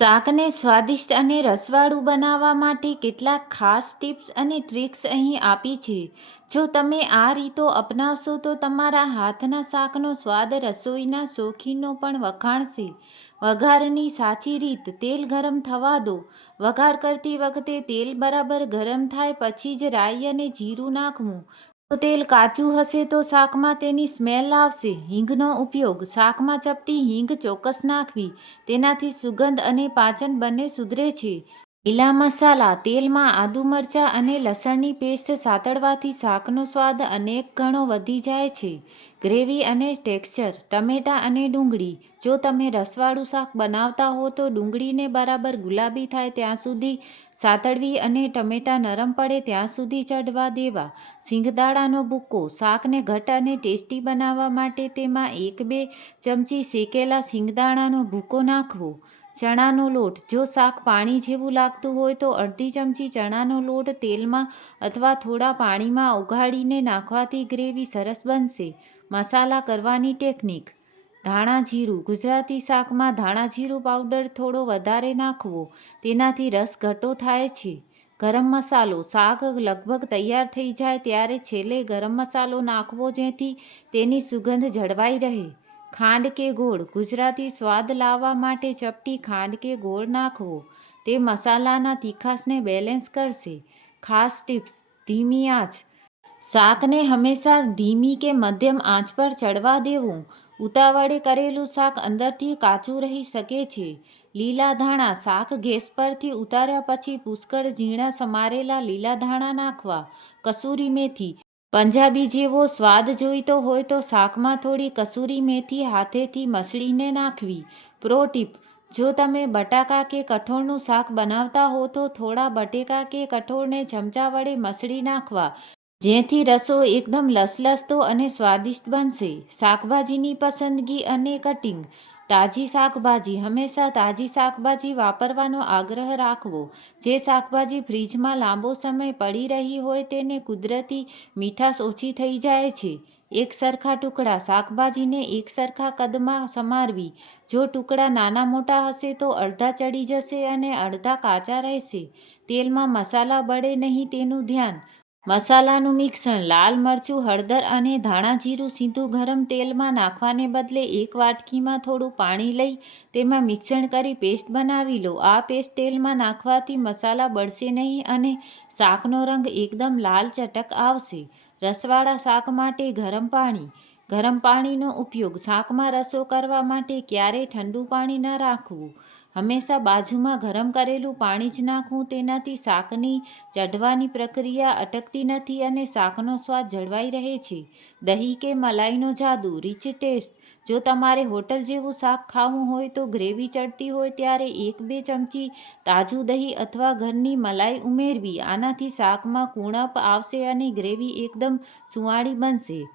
શાકને સ્વાદિષ્ટ અને રસવાળું બનાવવા માટે કેટલાક ખાસ ટિપ્સ અને ટ્રિક્સ અહીં આપી છે. જો તમે આ રીતો અપનાવશો તો તમારા હાથના શાકનો સ્વાદ રસોઈના શોખીનો પણ વખાણશે. વઘારની સાચી રીત: તેલ ગરમ થવા દો. વઘાર કરતી વખતે તેલ બરાબર ગરમ થાય પછી જ રાઈ અને જીરું નાખવું. જો તેલ કાચું હશે તો શાકમાં તેની સ્મેલ આવશે. હિંગનો ઉપયોગ: શાકમાં ચપટી હિંગ ચોક્કસ નાખવી. તેનાથી સુગંધ અને પાચન બંને સુધરે છે. લીલા મસાલા: તેલમાં આદુ, મરચાં અને લસણની પેસ્ટ સાતળવાથી શાકનો સ્વાદ અનેક ગણો વધી જાય છે. ગ્રેવી અને ટેક્સચર: ટમેટાં અને ડુંગળી: જો તમે રસવાળું શાક બનાવતા હો તો ડુંગળીને બરાબર ગુલાબી થાય ત્યાં સુધી સાતળવી અને ટમેટાં નરમ પડે ત્યાં સુધી ચડવા દેવા. સિંગદાણાનો ભૂકો: શાકને ઘટ્ટ અને ટેસ્ટી બનાવવા માટે તેમાં 1-2 ચમચી શેકેલા સિંગદાણાનો ભૂકો નાખવો. ચણાનો લોટ: જો શાક પાણી જેવું લાગતું હોય તો અડધી ચમચી ચણાનો લોટ તેલમાં અથવા થોડા પાણીમાં ઓગાળીને નાખવાથી ગ્રેવી સરસ બનશે. મસાલા કરવાની ટેકનિક: ધાણા જીરું: ગુજરાતી શાકમાં ધાણા જીરું પાવડર થોડો વધારે નાખવો. તેનાથી રસ ઘટ્ટો થાય છે. ગરમ મસાલો: શાક લગભગ તૈયાર થઈ જાય ત્યારે છેલ્લે ગરમ મસાલો નાખવો જેથી તેની સુગંધ જળવાઈ રહે. ખાંડ કે ગોળ: ગુજરાતી સ્વાદ લાવવા માટે ચપટી ખાંડ કે ગોળ નાખવો. તે મસાલાના તીખાશને બેલેન્સ કરશે. ખાસ ટિપ્સ: ધીમી આંચ: શાકને હંમેશા ધીમી કે મધ્યમ આંચ પર ચડવા દેવું. ઉતાવળે કરેલું શાક અંદરથી કાચું રહી શકે છે. લીલા ધાણા: શાક ગેસ પરથી ઉતાર્યા પછી પુષ્કળ ઝીણા સમારેલા લીલા ધાણા નાખવા. કસૂરી મેથી: પંજાબી જેવો સ્વાદ જોઈતો હોય તો શાકમાં થોડી કસૂરી મેથી હાથેથી મસળીને નાખવી. પ્રો ટીપ: જો તમે બટાકા કે કઠોળનું શાક બનાવતા હો તો થોડા બટેકા કે કઠોળને ચમચા વડે મસળી નાખવા જેથી રસો એકદમ લસલસતો અને સ્વાદિષ્ટ બનશે. શાકભાજીની પસંદગી અને કટિંગ: તાજી શાકભાજી: હંમેશા તાજી શાકભાજી વાપરવાનો આગ્રહ રાખવો. જે શાકભાજી ફ્રીજમાં લાંબો સમય પડી રહી હોય તેને કુદરતી મીઠાશ ઓછી થઈ જાય છે. એકસરખા ટુકડા: શાકભાજીને એકસરખા કદમાં સમારવી. જો ટુકડા નાના મોટા હશે તો અડધા ચડી જશે અને અડધા કાચા રહેશે. તેલમાં મસાલા બળે નહીં તેનું ધ્યાન. મસાલાનું મિશ્રણ: લાલ મરચું, હળદર અને ધાણા જીરું સીધું ગરમ તેલમાં નાખવાને બદલે એક વાટકીમાં થોડું પાણી લઈ તેમાં મિશ્રણ કરી પેસ્ટ બનાવી લો. આ પેસ્ટ તેલમાં નાખવાથી મસાલા બળશે નહીં અને શાકનો રંગ એકદમ લાલ ચટક આવશે. રસવાળા શાક માટે ગરમ પાણી: ગરમ પાણીનો ઉપયોગ: શાકમાં રસો કરવા માટે ક્યારેય ઠંડુ પાણી ન રાખવું. હંમેશા બાજુમાં ગરમ કરેલું પાણી જ નાખવું. તેનાથી શાકની ચઢવાની પ્રક્રિયા અટકતી નથી અને શાકનો સ્વાદ જળવાઈ રહે છે. દહીં કે મલાઈનો જાદુ: રીચ ટેસ્ટ: જો તમારે હોટલ જેવું શાક ખાવું હોય તો ગ્રેવી ચડતી હોય ત્યારે 1-2 ચમચી તાજું દહીં અથવા ઘરની મલાઈ ઉમેરવી. આનાથી શાકમાં કુણપ આવશે અને ગ્રેવી એકદમ સુંવાળી બનશે.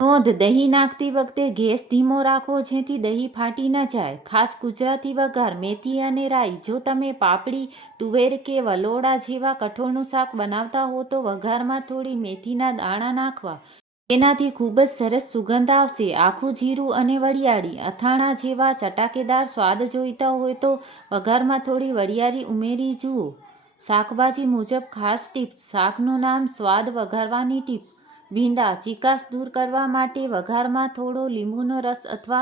નોંધ: દહીં નાખતી વખતે ગેસ ધીમો રાખવો જેથી દહીં ફાટી ન જાય. ખાસ ગુજરાતી વઘાર: મેથી અને રાઈ: જો તમે પાપડી, તુવેર કે વલોળા જેવા કઠોળનું શાક બનાવતા હો તો વઘારમાં થોડી મેથીના દાણા નાખવા. તેનાથી ખૂબ જ સરસ સુગંધ આવશે. આખું જીરું અને વરિયાળી: અથાણા જેવા ચટાકેદાર સ્વાદ જોઈતા હોય તો વઘારમાં થોડી વરિયાળી ઉમેરી જુઓ. શાકભાજી મુજબ ખાસ ટિપ્સ: શાકનું નામ, સ્વાદ, વઘારવાની ટીપ. ભીંડા: ચીકાશ દૂર કરવા માટે વઘારમાં થોડો લીંબુનો રસ અથવા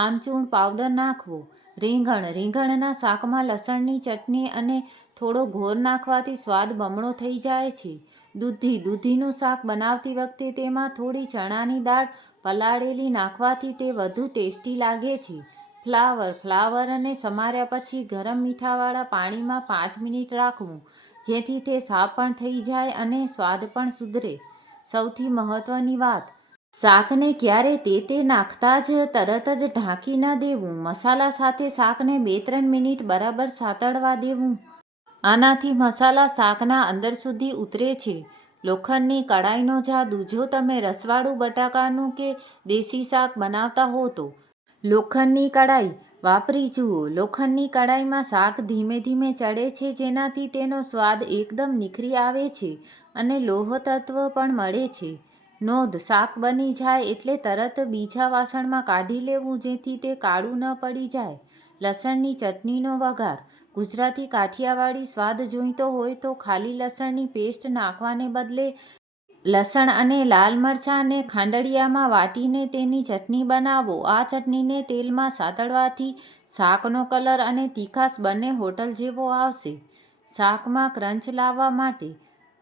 આમચૂર પાવડર નાખવો. રીંગણ: રીંગણના શાકમાં લસણની ચટણી અને થોડો ગોળ નાખવાથી સ્વાદ બમણો થઈ જાય છે. દૂધી: દૂધીનું શાક બનાવતી વખતે તેમાં થોડી ચણાની દાળ પલાળેલી નાખવાથી તે વધુ ટેસ્ટી લાગે છે. ફ્લાવર: ફ્લાવરને સમાર્યા પછી ગરમ મીઠાવાળા પાણીમાં 5 મિનિટ રાખવું જેથી તે સાફ પણ થઈ જાય અને સ્વાદ પણ સુધરે. સૌથી મહત્વની વાત: શાકને ક્યારેય તે નાખતા જ તરત જ ઢાંકી ન દેવું. મસાલા સાથે શાકને 2-3 મિનિટ બરાબર સાતળવા દેવું. આનાથી મસાલા શાકના અંદર સુધી ઉતરે છે. લોખંડની કડાઈનો જાદુ: જો તમે રસવાળું બટાકાનું કે દેશી શાક બનાવતા હો તો લોખંડની કડાઈ વાપરી જુઓ. લોખંડની કડાઈમાં શાક ધીમે ધીમે ચડે છે જેનાથી તેનો સ્વાદ એકદમ નિખરી આવે છે અને લોહ તત્વ પણ મળે છે. નોંધ: શાક બની જાય એટલે તરત બીજા વાસણમાં કાઢી લેવું જેથી તે કાળું ન પડી જાય. લસણની ચટણીનો વઘાર. ગુજરાતી કાઠિયાવાડી સ્વાદ જોઈતો હોય તો ખાલી લસણની પેસ્ટ નાખવાને બદલે લસણ અને લાલ મરચાંને ખાંડળિયામાં વાટીને તેની ચટણી બનાવો. આ ચટણીને તેલમાં સાતળવાથી શાકનો કલર અને તીખાશ બંને હોટલ જેવો આવશે. શાકમાં ક્રંચ લાવવા માટે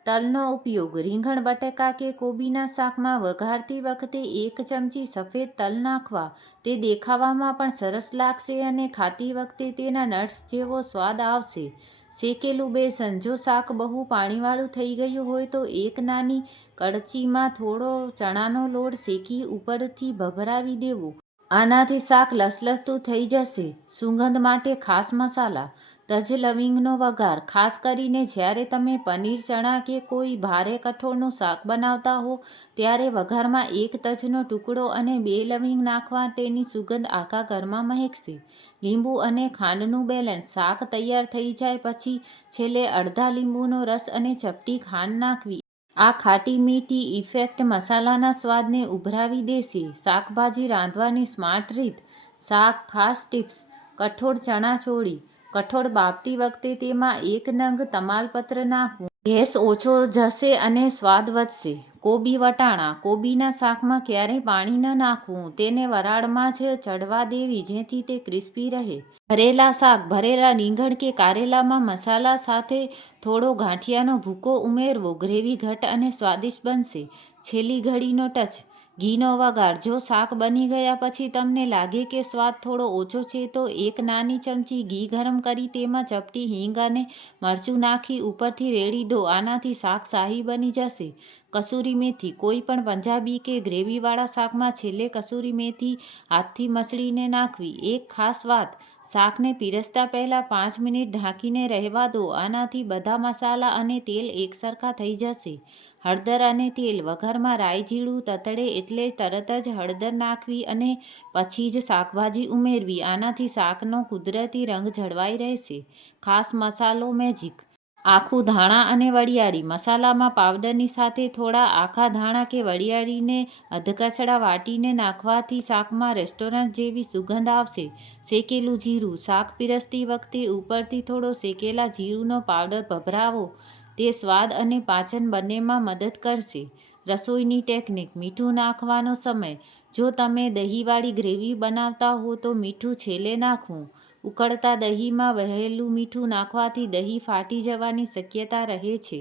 તલનો ઉપયોગ. રીંગણ, બટાકા કે કોબીના શાકમાં વઘારતી વખતે 1 ચમચી સફેદ તલ નાખવા. તે દેખાવામાં પણ સરસ લાગશે અને ખાતી વખતે તેના નટ્સ જેવો સ્વાદ આવશે. શેકેલું બેસન. જો શાક બહુ પાણીવાળું થઈ ગયું હોય તો એક નાની કળચીમાં થોડો ચણાનો લોટ શેકી ઉપરથી ભભરાવી દેવો. આનાથી શાક લસલસતું થઈ જશે. સુગંધ માટે ખાસ મસાલા. તજ લવિંગનો વઘાર. ખાસ કરીને જ્યારે તમે પનીર, ચણા કે કોઈ ભારે કઠોળનું શાક બનાવતા હો ત્યારે વઘારમાં 1 તજનો ટુકડો અને 2 લવિંગ નાખવા. તેની સુગંધ આખા ઘરમાં મહેકશે. લીંબુ અને ખાંડનું બેલેન્સ. શાક તૈયાર થઈ જાય પછી છેલ્લે અડધા લીંબુનો રસ અને ચપટી ખાંડ નાખવી. આ ખાટી મીઠી ઇફેક્ટ મસાલાના સ્વાદને ઉભરાવી દેશે. શાકભાજી રાંધવાની સ્માર્ટ રીત. શાક ખાસ ટિપ્સ. કઠોળ ચણાચોળી. કઠોળ બાફતી વખતે તેમાં 1 નંગ તમાલપત્ર નાખવું. ગેસ ઓછો જશે અને સ્વાદ વધશે. કોબી વટાણા. કોબીના શાકમાં ક્યારેય પાણી ન નાખવું. તેને વરાળમાં જ ચડવા દેવી જેથી તે ક્રિસ્પી રહે. ભરેલા શાક. ભરેલા રીંગણ કે કારેલામાં મસાલા સાથે થોડો ગાંઠિયાનો ભૂકો ઉમેરવો. ગ્રેવી ઘટ્ટ અને સ્વાદિષ્ટ બનશે. છેલ્લી ઘડીનો ટચ. ઘીનો વઘાર. જો શાક બની ગયા પછી તમને લાગે કે સ્વાદ થોડો ઓછો છે તો 1 નાની ચમચી ઘી ગરમ કરી તેમાં ચપટી હિંગ અને મરચું નાખી ઉપરથી રેડી દો. આનાથી શાક શાહી બની જશે. કસૂરી મેથી. કોઈ પણ પંજાબી કે ગ્રેવીવાળા શાકમાં છેલ્લે કસૂરી મેથી હાથથી મસળીને નાખવી. એક ખાસ વાત, શાકને પીરસતા પહેલા 5 મિનિટ ઢાંકીને રહેવા દો. આનાથી બધા મસાલા અને તેલ એકસરખા થઈ જશે. હળદર અને તેલ. વઘારમાં રાઈ જીરું તતડે એટલે તરત જ હળદર નાખવી અને પછી જ શાકભાજી ઉમેરવી. આનાથી શાકનો કુદરતી રંગ જળવાઈ રહેશે. ખાસ મસાલો મેજિક. આખું ધાણા અને વરિયાળી. મસાલામાં પાવડરની સાથે થોડા આખા ધાણા કે વરિયાળીને અધકચરા વાટીને નાખવાથી શાકમાં રેસ્ટોરન્ટ જેવી સુગંધ આવશે. શેકેલું જીરું. શાક પીરસતી વખતે ઉપરથી થોડો શેકેલા જીરુંનો પાવડર ભભરાવો. તે સ્વાદ અને પાચન બંનેમાં મદદ કરશે. રસોઈની ટેકનિક. મીઠું નાખવાનો સમય. જો તમે દહીંવાળી ગ્રેવી બનાવતા હો તો મીઠું છેલ્લે નાખવું. ઉકળતા દહીંમાં વહેલું મીઠું નાખવાથી દહીં ફાટી જવાની શક્યતા રહે છે.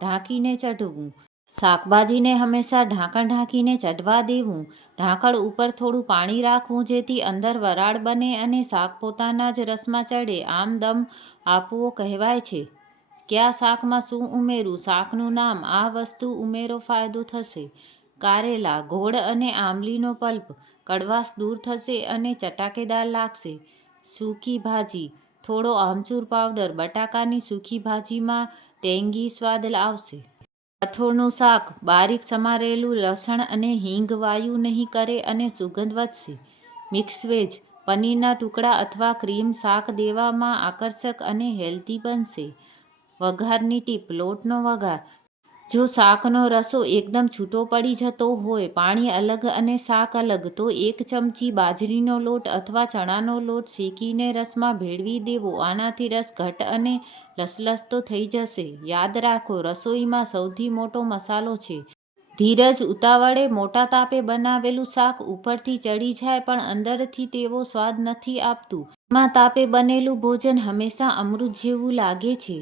ઢાંકીને ચઢવું. શાકભાજીને હંમેશા ઢાંકણ ઢાંકીને ચઢવા દેવું. ઢાંકણ ઉપર થોડું પાણી રાખવું જેથી અંદર વરાળ બને અને શાક પોતાના જ રસમાં ચઢે. આમ દમ આપવો કહેવાય છે. કયા શાકમાં શું ઉમેરવું? શાકનું નામ. આ વસ્તુ ઉમેરો ફાયદો થશે. કારેલા. ગોળ અને આંબલીનો પલ્પ. કડવાશ દૂર થશે અને ચટાકેદાર લાગશે. સૂકી ભાજી. થોડો આમચૂર પાવડર. બટાકાની સૂકી ભાજીમાં ટેંગી સ્વાદ આવશે. કઠોળનું શાક. બારીક સમારેલું લસણ અને હિંગ વાયુ નહીં કરે અને સુગંધ વધશે. Mix veg. પનીરના ટુકડા અથવા ક્રીમ શાક દેવામાં આકર્ષક અને હેલ્ધી બનશે. વઘારની ટીપ. લોટનો વઘાર. જો શાકનો રસો એકદમ છૂટો પડી જતો હોય, પાણી અલગ અને શાક અલગ, તો 1 ચમચી બાજરીનો લોટ અથવા ચણાનો લોટ શેકીને રસમાં ભેળવી દેવો. આનાથી રસ ઘટ્ટ અને લસલસતો થઈ જશે. યાદ રાખો, રસોઈમાં સૌથી મોટો મસાલો છે ધીરજ. ઉતાવળે મોટા તાપે બનાવેલું શાક ઉપરથી ચડી જાય પણ અંદરથી તેવો સ્વાદ નથી આપતું. ધીમા તાપે બનેલું ભોજન હંમેશા અમૃત જેવું લાગે છે.